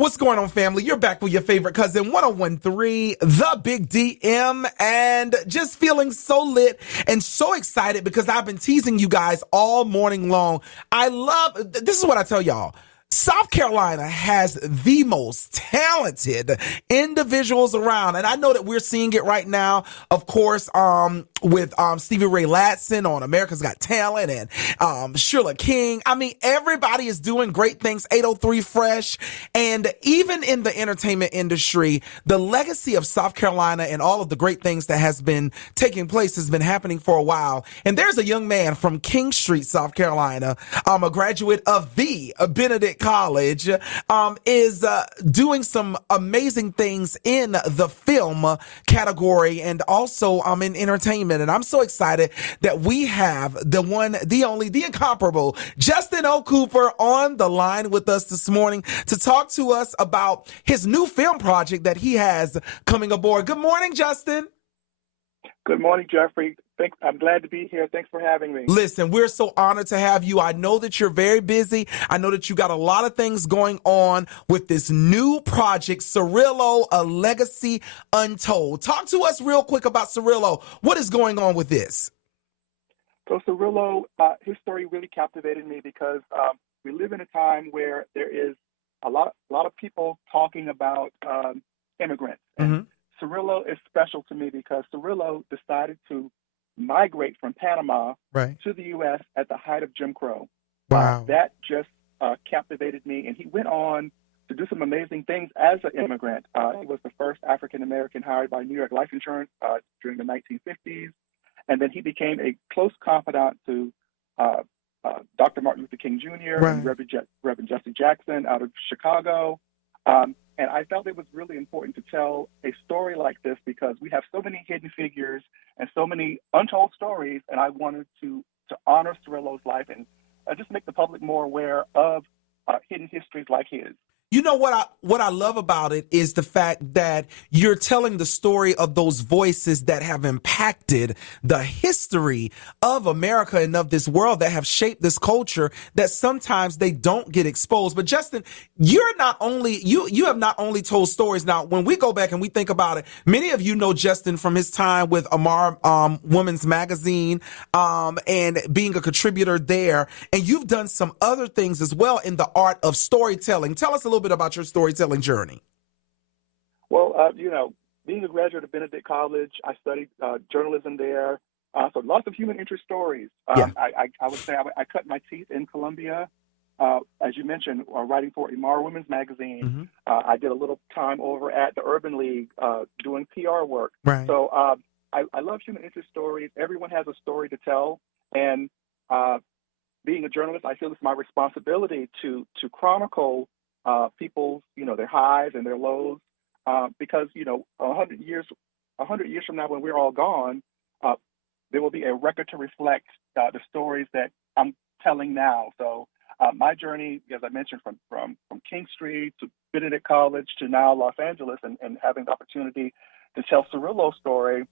What's going on, family? You're back with your favorite cousin, 1013, The Big DM, and just feeling so lit and so excited because I've been teasing you guys all morning long. This is what I tell y'all. South Carolina has the most talented individuals around, and I know that we're seeing it right now, of course, with Stevie Ray Latson on America's Got Talent and Sheila King. I mean, everybody is doing great things, 803 Fresh, and even in the entertainment industry, the legacy of South Carolina and all of the great things that has been taking place has been happening for a while. And there's a young man from King Street, South Carolina, a graduate of the Benedict College, is doing some amazing things in the film category and also in entertainment. And I'm so excited that we have the one, the only, the incomparable Justin O. Cooper on the line with us this morning to talk to us about his new film project that he has coming aboard. Good morning, Justin. Good morning, Jeffrey. I'm glad to be here. Thanks for having me. Listen, we're so honored to have you. I know that you're very busy. I know that you got a lot of things going on with this new project, CIRILO, A Legacy Untold. Talk to us real quick about CIRILO. What is going on with this? So CIRILO, his story really captivated me because we live in a time where there is a lot of people talking about immigrants. And CIRILO is special to me because CIRILO decided to migrate from Panama to the U.S. at the height of Jim Crow. Wow. That just captivated me. And he went on to do some amazing things as an immigrant. He was the first African-American hired by New York Life Insurance during the 1950s. And then he became a close confidant to Dr. Martin Luther King Jr. and Reverend Jesse Jackson out of Chicago. And I felt it was really important to tell a story like this because we have so many hidden figures and so many untold stories, and I wanted to honor CIRILO's life and just make the public more aware of hidden histories like his. You know what I love about it is the fact that you're telling the story of those voices that have impacted the history of America and of this world that have shaped this culture that sometimes they don't get exposed. But Justin, you have not only told stories. Now, when we go back and we think about it, many of you know Justin from his time with Amar Women's Magazine and being a contributor there. And you've done some other things as well in the art of storytelling. Tell us a little bit about your storytelling journey. Well, being a graduate of Benedict College, I studied journalism there. So lots of human interest stories. I would say I cut my teeth in Columbia, as you mentioned, writing for Amar Women's Magazine. I did a little time over at the Urban League doing PR work. Right. So I love human interest stories. Everyone has a story to tell. And being a journalist, I feel it's my responsibility to chronicle people's, their highs and their lows, because 100 years from now, when we're all gone, there will be a record to reflect the stories that I'm telling now. So my journey, as I mentioned, from King Street to Benedict College to now Los Angeles, and having the opportunity to tell CIRILO's story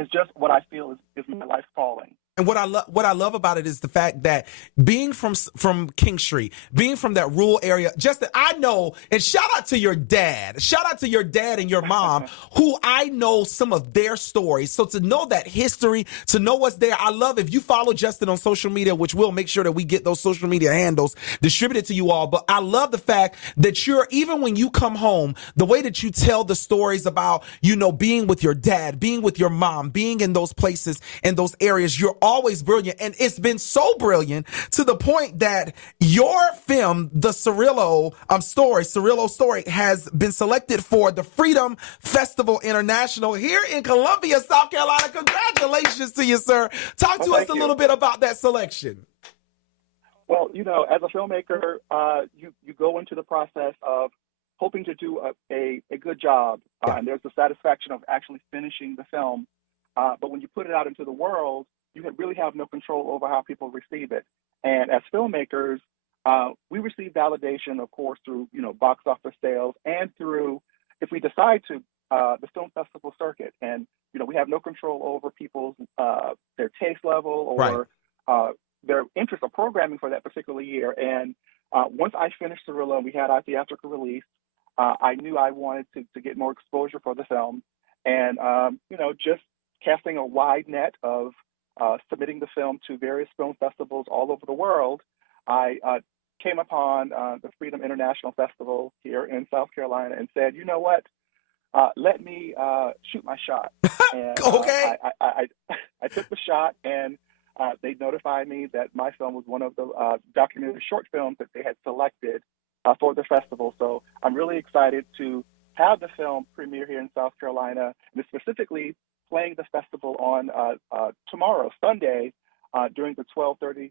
is just what I feel is my life's calling. And what I love about it is the fact that being from King Street, being from that rural area, Justin, I know, and shout out to your dad and your mom, who I know some of their stories. So to know that history, to know what's there, I love if you follow Justin on social media, which we'll make sure that we get those social media handles distributed to you all. But I love the fact that even when you come home, the way that you tell the stories about, being with your dad, being with your mom, being in those places, in those areas, you're always brilliant. And it's been so brilliant to the point that your film, the CIRILO story, has been selected for the Freedom Festival International here in Columbia, South Carolina. Congratulations to you, sir. Talk to us a little bit about that selection. Well, as a filmmaker, you go into the process of hoping to do a good job, and there's the satisfaction of actually finishing the film. But when you put it out into the world, you really have no control over how people receive it. And as filmmakers, we receive validation, of course, through box office sales and through, if we decide to, the film festival circuit. And we have no control over people's their taste level or their interest or programming for that particular year. And Once I finished CIRILO and we had our theatrical release, I knew I wanted to get more exposure for the film, and just casting a wide net of submitting the film to various film festivals all over the world. I came upon the Freedom International Festival here in South Carolina and said, you know what? Let me shoot my shot. And Okay. I took the shot, and they notified me that my film was one of the documentary short films that they had selected for the festival. So I'm really excited to have the film premiere here in South Carolina, and specifically playing the festival on tomorrow, Sunday, during the 12:30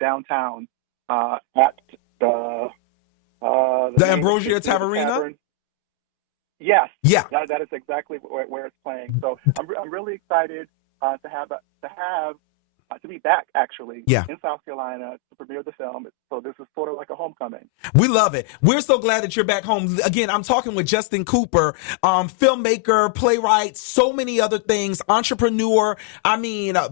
downtown at The Ambrosia Tavern. Yes, Yeah. that is exactly where it's playing. So I'm really excited to be back actually in South Carolina to premiere the film. So this is sort of like a homecoming. We love it. We're so glad that you're back home. Again, I'm talking with Justin Cooper, filmmaker, playwright, so many other things, entrepreneur,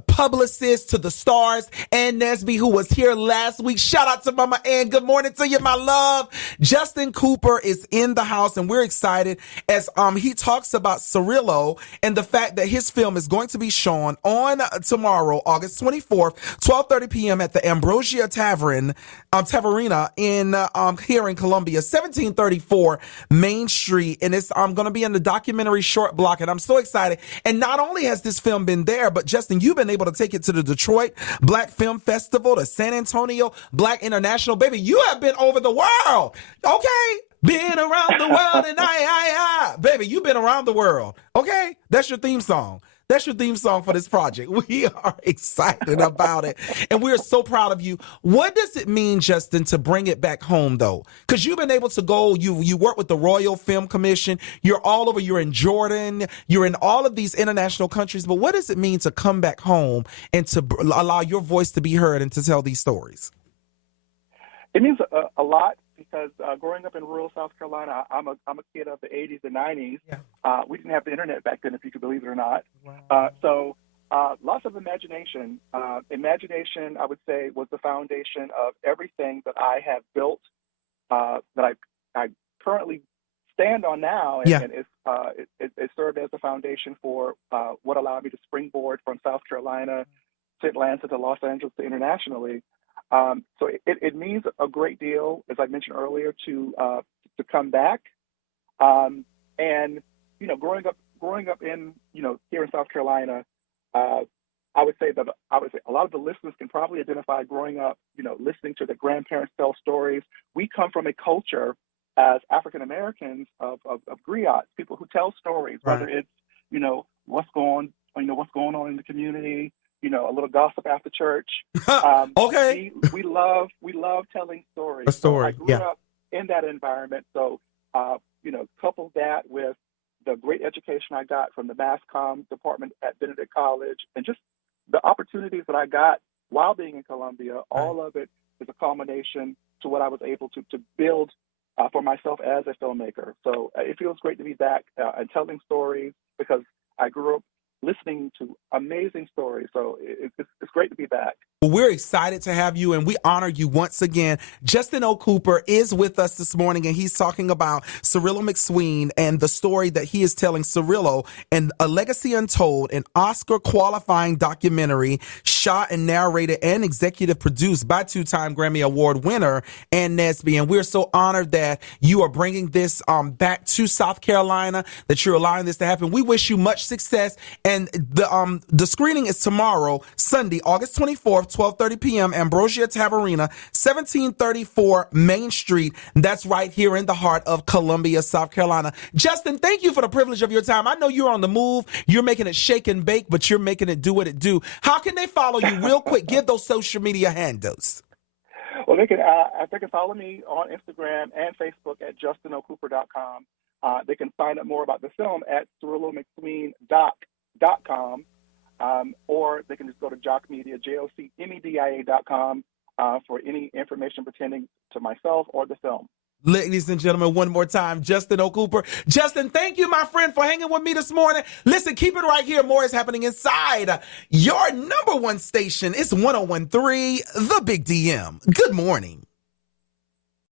publicist to the stars, Ann Nesby, who was here last week. Shout out to Mama Ann. Good morning to you, my love. Justin Cooper is in the house, and we're excited as he talks about CIRILO and the fact that his film is going to be shown on tomorrow, August 24th, 12:30 p.m. at the Ambrosia Taverna in here in Columbia, 1734 Main Street, and it's going to be in the documentary short block, and I'm so excited. And not only has this film been there, but Justin, you've been able to take it to the Detroit Black Film Festival, the San Antonio Black International. Baby, you have been over the world, okay? Been around the world, and baby, you've been around the world, okay? That's your theme song. That's your theme song for this project. We are excited about it, and we're so proud of you. What does it mean, Justin, to bring it back home, though? Because you've been able to go, you work with the Royal Film Commission, you're all over, you're in Jordan, you're in all of these international countries, but what does it mean to come back home and to allow your voice to be heard and to tell these stories? It means a lot, because growing up in rural South Carolina, I'm a kid of the 80s and 90s. Yeah. We didn't have the internet back then, if you could believe it or not. Wow. So lots of imagination. Imagination, I would say, was the foundation of everything that I have built, that I currently stand on now, and it served as the foundation for what allowed me to springboard from South Carolina to Atlanta to Los Angeles to internationally. So it means a great deal, as I mentioned earlier, to come back. And growing up in here in South Carolina, I would say a lot of the listeners can probably identify growing up, listening to their grandparents tell stories. We come from a culture as African Americans of griots, people who tell stories, right. Whether it's what's going on in the community. A little gossip after church. Okay. We love telling stories. So I grew up in that environment. So, couple that with the great education I got from the Mass Comm department at Benedict College, and just the opportunities that I got while being in Columbia, all of it is a culmination to what I was able to build for myself as a filmmaker. So it feels great to be back and telling stories, because I grew up listening to amazing stories. So it's great to be back. Well, we're excited to have you, and we honor you once again. Justin O. Cooper is with us this morning, and he's talking about CIRILO McSween and the story that he is telling, CIRILO, and A Legacy Untold, an Oscar-qualifying documentary shot and narrated and executive produced by two-time Grammy Award winner Ann Nesby. And we're so honored that you are bringing this back to South Carolina, that you're allowing this to happen. We wish you much success. And the screening is tomorrow, Sunday, August 24th, 12:30 p.m., Ambrosia Taverna, 1734 Main Street. That's right here in the heart of Columbia, South Carolina. Justin, thank you for the privilege of your time. I know you're on the move. You're making it shake and bake, but you're making it do what it do. How can they follow you real quick? Give those social media handles. Well, they can follow me on Instagram and Facebook at justinocooper.com. They can find out more about the film at CIRILOMcSween.com. Or they can just go to JOCMedia, JOCMedia.com, for any information pertaining to myself or the film. Ladies and gentlemen, one more time, Justin O'Cooper. Justin, thank you, my friend, for hanging with me this morning. Listen, keep it right here. More is happening inside your number one station. It's 1013 The Big DM. Good morning.